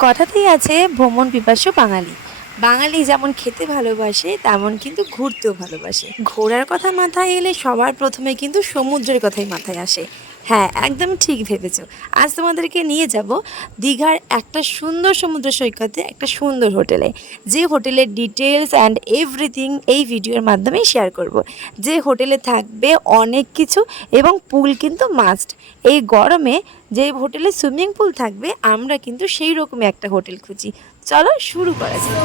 কথাতেই আছে ভ্রমণ পিপাসু বাঙালি। বাঙালি যেমন খেতে ভালোবাসে, তেমন কিন্তু ঘুরতেও ভালোবাসে। ঘোরার কথা মাথায় এলে সবার প্রথমে কিন্তু সমুদ্রের কথাই মাথায় আসে। হ্যাঁ একদম ঠিক ভেবেছো। আজ তোমাদেরকে নিয়ে যাব দীঘার একটা সুন্দর সমুদ্র সৈকতে একটা সুন্দর হোটেলে। যে হোটেলের ডিটেলস অ্যান্ড এভরিথিং এই ভিডিওর মাধ্যমেই শেয়ার করব। যে হোটেলে থাকবে অনেক কিছু এবং পুল কিন্তু মাস্ট এই গরমে যে হোটেলে সুইমিং পুল থাকবে, আমরা কিন্তু সেই রকমই একটা হোটেল খুঁজি। চলো শুরু করা যাক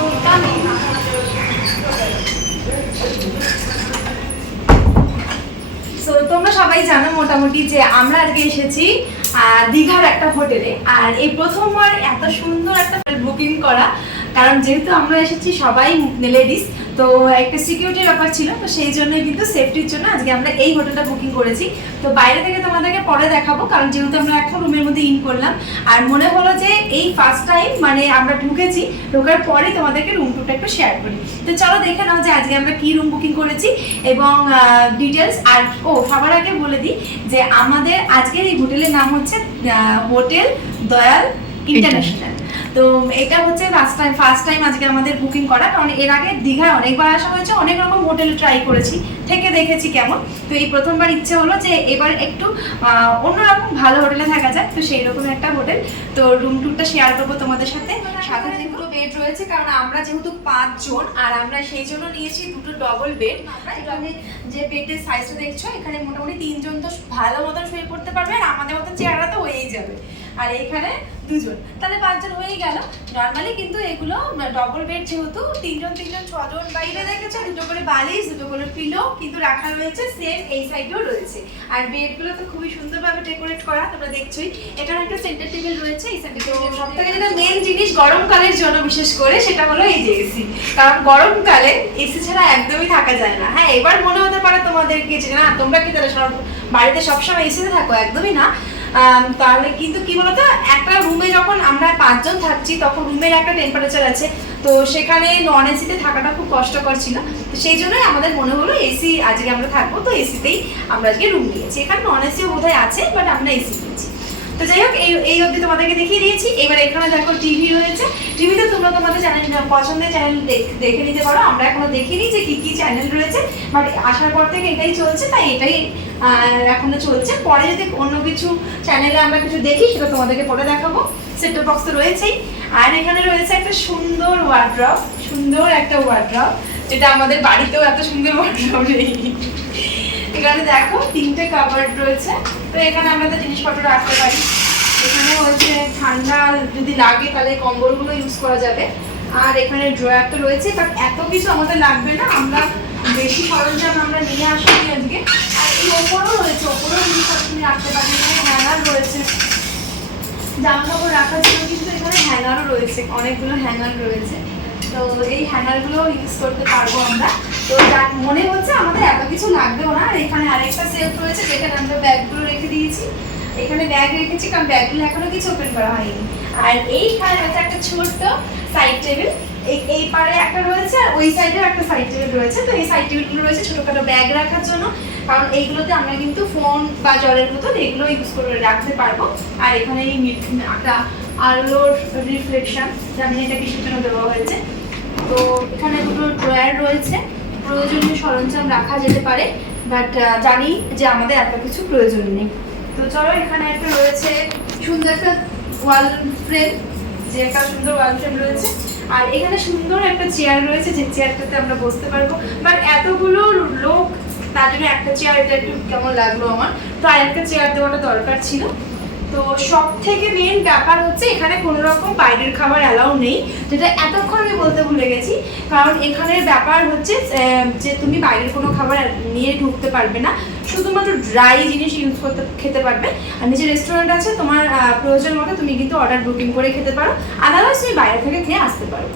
সো তোমরা সবাই জানো মোটামুটি যে আমরা আজকে এসেছি দীঘার একটা হোটেলে। আর এই প্রথমবার এত সুন্দর একটা বুকিং করা কারণ যেহেতু আমরা এসেছি সবাই লেডিস তো একটা সিকিউরিটির ব্যাপার ছিল তো সেই জন্যই কিন্তু সেফটির জন্য আজকে আমরা এই হোটেলটা বুকিং করেছি। তো বাইরে থেকে তোমাদেরকে পরে দেখাবো কারণ যেহেতু আমরা এখন রুমের মধ্যে ইন করলাম আর মনে হলো যে এই ফার্স্ট টাইম মানে আমরা ঢুকেছি ঢোকার পরেই তোমাদেরকে রুম টুটা একটু শেয়ার করি। তো চলো দেখে নাও যে আজকে আমরা কি রুম বুকিং করেছি এবং ডিটেলস আর ও সবার আগে বলে দিই যে আমাদের আজকের এই হোটেলের নাম হচ্ছে হোটেল দয়াল ইন্টারন্যাশনাল তো এটা হচ্ছে ফার্স্ট টাইম ফার্স্ট টাইম আজকে আমাদের বুকিং করা। কারণ এর আগে দীঘায় অনেকবার আসা হয়েছে অনেক রকম হোটেল ট্রাই করেছি, থেকে দেখেছি কেমন। তো এই প্রথমবার ইচ্ছে হলো যে এবার একটু অন্যরকম ভালো হোটেলে থাকা যায় তো সেই রকম একটা হোটেল তো রুম টুরটা শেয়ার করব তোমাদের সাথে। সাথে যেগুলো বেড রয়েছে, কারণ আমরা যেহেতু পাঁচজন, আর আমরা সেই জন্য নিয়েছি দুটো ডবল বেড এখানে যে বেডের সাইজটা দেখছ, এখানে মোটামুটি তিনজন তো ভালো মতন শুয়ে পড়তে পারবে, আর আমাদের মতন চেয়ারটা তো হয়েই যাবে। আর এখানে দুজন। তাহলে পাঁচজন হয়েই গেল। নর্মালি কিন্তু এগুলো ডবল বেড যেহেতু তিনজন তিনজন ছজন বাইরে দেখেছ দুটো করে বালিশ দুটো করে পিলো কিন্তু রাখা রয়েছে সেম এই সাইডেও রয়েছে। আর বেডগুলো তো খুবই সুন্দরভাবে ডেকোরেট করা তোমরা দেখছোই। এখানে একটা সেন্টার টেবিল রয়েছে এই সেন্টার টেবিল সব থেকে যেটা মেন জিনিস গরমকালের জন্য বিশেষ করে সেটা হলো এই যে এসি কারণ গরমকালে এসি ছাড়া একদমই থাকা যায় না। হ্যাঁ এবার মনে হতে পারে তোমাদেরকে যে না তোমরা কি তাহলে সব বাড়িতে সবসময় এসিতে থাকো? একদমই না। তাহলে কিন্তু কি বলতো, একটা রুমে যখন আমরা পাঁচজন থাকছি, তখন রুমের একটা টেম্পারেচার আছে। তো সেখানে নন এসিতে থাকাটা খুব কষ্টকর ছিল। তো সেই জন্যই আমাদের মনে হলো এসি আজকে আমরা থাকব, তো এসিতেই আমরা আজকে রুম নিয়েছি। এখানে নন এসিও বোধহয় আছে বাট আমরা এসি নিয়েছি। তো যাই হোক, এই এই অবধি তোমাদেরকে দেখিয়ে দিয়েছি। এবার এখানে দেখো টিভি রয়েছে। টিভিতে তোমরা তোমাদের চ্যানেল পছন্দের চ্যানেল দেখে নিতে পারো। আমরা এখনও দেখিনি যে কি কি চ্যানেল রয়েছে বাট আসার পর থেকে এটাই চলছে, তাই এটাই এখনও চলছে। পরে যদি অন্য কিছু চ্যানেলে আমরা কিছু দেখি, সেটা তোমাদেরকে পরে দেখাবো। সেট বক্স তো রয়েছেই। আর এখানে রয়েছে একটা সুন্দর ওয়ার্ড্রপ সুন্দর একটা ওয়ার্ড্রপ যেটা আমাদের বাড়িতেও এত সুন্দর ওয়ার্ড্রপ নেই। এখানে দেখো তিনটে কাভার্ড রয়েছে। তো এখানে আমরা তো জিনিসপত্র রাখতে পারি। এখানে হচ্ছে ঠান্ডা যদি লাগে তাহলে কম্বলগুলো ইউজ করা যাবে। আর এখানে ড্রয়ার তো রয়েছে বাট এত কিছু আমাদের লাগবে না। আমরা বেশি সরঞ্জাম আমরা নিয়ে আসিনি আজকে। আর এই ওপরেও রয়েছে, ওপরেও জিনিসপত্র তুমি রাখতে পারি। এখানে হ্যাঙ্গার রয়েছে। জামা কাপড় রাখার জন্য কিন্তু এখানে হ্যাঙ্গারও রয়েছে। অনেকগুলো হ্যাঙ্গার রয়েছে। তো এই হ্যাঙ্গারগুলো ইউজ করতে পারব আমরা। তো যার মনে হচ্ছে আমাদের এত কিছু লাগবেও না। আর এখানে আরেকটা সেলফ রয়েছে, যেখানে আমরা ব্যাগগুলো রেখে দিয়েছি। এখানে ব্যাগ রেখেছি, কারণ ব্যাগগুলো এখনও কিছু ওপেন করা হয়নি। আর এইখানে রয়েছে একটা ছোট্ট সাইড টেবিল এই পারে একটা রয়েছে আর ওই সাইডে একটা সাইড টেবিল রয়েছে। তো এই সাইড টেবিলগুলো রয়েছে ছোটখাটো ব্যাগ রাখার জন্য। কারণ এইগুলোতে আমরা কিন্তু ফোন বা জলের বোতল এগুলো ইউজ করে রাখতে পারব। আর এখানে এই একটা আলোর রিফ্লেকশন জানি এটা কিসের জন্য দেওয়া হয়েছে। তো এখানে দুটো ড্রয়ার রয়েছে। প্রয়োজনীয় সরঞ্জাম রাখা যেতে পারে বাট জানি যে আমাদের এত কিছু প্রয়োজন নেই। তো চলো, এখানে একটা রয়েছে সুন্দর একটা ওয়াল ফ্রেম যে একটা সুন্দর ওয়াল ফ্রেম রয়েছে। আর এখানে সুন্দর একটা চেয়ার রয়েছে, যে চেয়ারটাতে আমরা বসতে পারব। বাট এতগুলো লোক, তার জন্য একটা চেয়ার এটা একটু কেমন লাগল আমার? তো আর একটা চেয়ার দেওয়াটা দরকার ছিল। তো সব থেকে মেন ব্যাপার হচ্ছে এখানে কোনো রকম বাইরের খাবার অ্যালাউ নেই। যেটা এতক্ষণ আমি বলতে ভুলে গেছি, কারণ এখানের ব্যাপার হচ্ছে যে তুমি বাইরের কোনো খাবার নিয়ে ঢুকতে পারবে না। শুধুমাত্র ড্রাই জিনিস ইউজ করতে, খেতে পারবে। আর নিচে রেস্টুরেন্ট আছে, তোমার প্রয়োজন মতো তুমি কিন্তু অর্ডার বুকিং করে খেতে পারো। আদারওয়াইজ তুমি বাইরে থেকে খেয়ে আসতে পারো।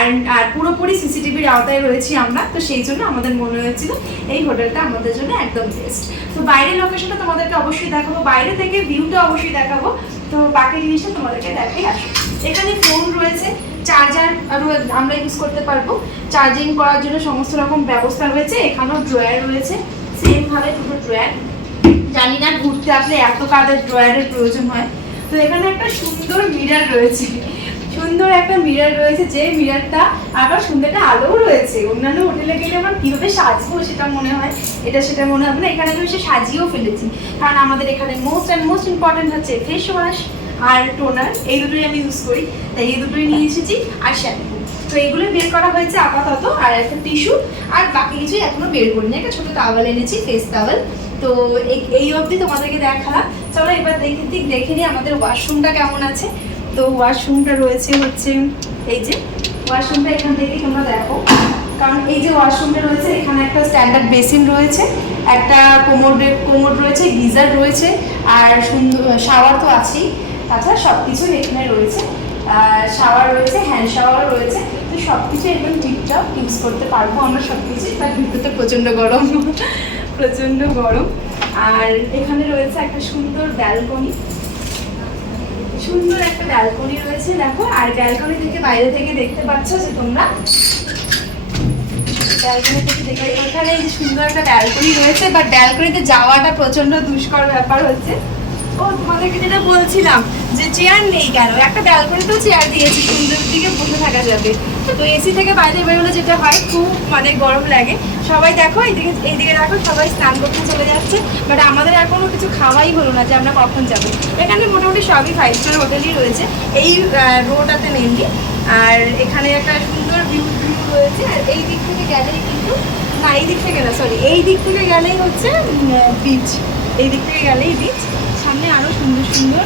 আর আর পুরোপুরি সিসিটিভির আওতায় রয়েছি আমরা, তো সেই জন্য আমাদের মনে হয়েছিল এই হোটেলটা আমাদের জন্য একদম বেস্ট তো বাইরের লোকেশনটা তোমাদেরকে অবশ্যই দেখাবো, বাইরে থেকে ভিউটা অবশ্যই দেখাবো, তো বাকি জিনিসটা তোমাদেরকে দেখাই আসো। এখানে ফোন রয়েছে চার্জার আমরা ইউজ করতে পারব। চার্জিং করার জন্য সমস্ত রকম ব্যবস্থা রয়েছে, এখানেও ড্রয়ার রয়েছে সেমভাবে দুটো ড্রয়ার জানি না ঘুরতে আসলে এত কাদের ড্রয়ারের প্রয়োজন হয়। তো এখানে একটা সুন্দর মিরার রয়েছে সুন্দর একটা মিরর রয়েছে, যে মিররটা আবার সুন্দর একটা আলোও রয়েছে। অন্যান্য হোটেলে গেলে আমার কীভাবে সাজবো সেটা মনে হয়, এটা সেটা মনে হবে না। এখানে আমি এসে সাজিয়েও ফেলেছি। কারণ আমাদের এখানে মোস্ট অ্যান্ড মোস্ট ইম্পর্টেন্ট হচ্ছে ফেস ওয়াশ আর টোনার এই দুটোই আমি ইউজ করি। তাই এই দুটোই নিয়ে এসেছি আর শ্যাম্পু তো এগুলো বের করা হয়েছে আপাতত, আর একটা টিস্যু আর বাকি কিছুই এখনও বের করিনি। একটা ছোটো টাওয়াল এনেছি ফেস তাওয়াল তো এই- অবধি তোমাদেরকে দেখালাম। চলো এবার দেখে দেখে নিই আমাদের ওয়াশরুমটা কেমন আছে। তো ওয়াশরুমটা রয়েছে হচ্ছে, এই যে, ওয়াশরুমটা এখান থেকে তোমরা দেখো। কারণ এই যে ওয়াশরুমটা রয়েছে, এখানে একটা স্ট্যান্ডার্ড বেসিন রয়েছে, একটা কোমোড কোমোড রয়েছে, গিজার রয়েছে, আর সুন্দর শাওয়ার তো আছেই। তাছাড়া সব কিছুই এখানে রয়েছে। শাওয়ার রয়েছে হ্যান্ড শাওয়ার রয়েছে। তো সব কিছু একদম ঠিকঠাক ইউজ করতে পারব আমরা সব কিছু বাট ভিতরটা প্রচণ্ড গরম প্রচণ্ড গরম। আর এখানে রয়েছে একটা সুন্দর ব্যালকনি সুন্দর একটা ব্যালকনি রয়েছে, দেখো। আর ব্যালকনি থেকে বাইরে থেকে দেখতে পাচ্ছ যে তোমরা ব্যালকনি থেকে দেখে এখানে সুন্দর একটা ব্যালকনি রয়েছে বাট ব্যালকনিতে যাওয়াটা প্রচণ্ড দুষ্কর ব্যাপার হচ্ছে। ও তোমাদেরকে যেটা বলছিলাম যে চেয়ার নেই কেন? একটা ব্যালকনিতেও চেয়ার দিয়েছি, সুন্দর দিকে বসে থাকা যাবে। তো এসি থেকে বাইরে বেরোলে যেটা হয়, খুব মানে গরম লাগে। সবাই দেখো, এইদিকে এইদিকে দেখো, সবাই স্নান করতে চলে যাচ্ছে। বাট আমাদের এখনও কিছু খাওয়াই হলো না যে আমরা কখন যাব। এখানে মোটামুটি সবই ফাইভ স্টার হোটেলই রয়েছে। এই রোটাতে মেনলি আর এখানে একটা সুন্দর ভিউ ভিউ রয়েছে। আর এই দিক থেকে গেলেই কিন্তু, না, এই দিক থেকে না সরি এই দিক থেকে গেলেই হচ্ছে বিচ এই দিক থেকে গেলেই বিচ সামনে আরও সুন্দর সুন্দর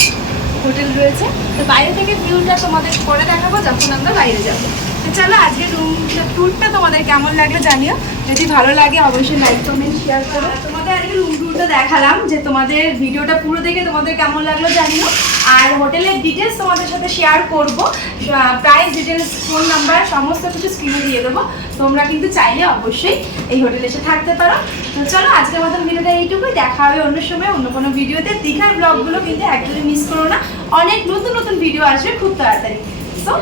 হোটেল রয়েছে। তো বাইরে থেকে ভিউটা তোমাদের পরে দেখাবো, যখন আমরা বাইরে যাব। তো চলো আজকে রুম ট্যুরটা তোমাদের কেমন লাগল জানিও। যদি ভালো লাগে, অবশ্যই লাইক কমেন্ট শেয়ার করো। তোমাদের আজকে রুম ট্যুরটা দেখালাম, যে তোমাদের ভিডিওটা পুরো দেখে তোমাদের কেমন লাগল জানিও। আর হোটেলের ডিটেলস তোমাদের সাথে শেয়ার করব। প্রাইস ডিটেলস ফোন নাম্বার সমস্ত কিছু স্ক্রিনে দিয়ে দেবো। তোমরা কিন্তু চাইলে অবশ্যই এই হোটেলে এসে থাকতে পারো। তো চলো, আজকের মতন ভিডিওটা এইটুকুই। দেখা হবে অন্য সময়, অন্য কোনো ভিডিওতে। দীঘার ব্লগগুলো কিন্তু একদমই মিস করো না। অনেক নতুন নতুন ভিডিও আসবে খুব তাড়াতাড়ি। সো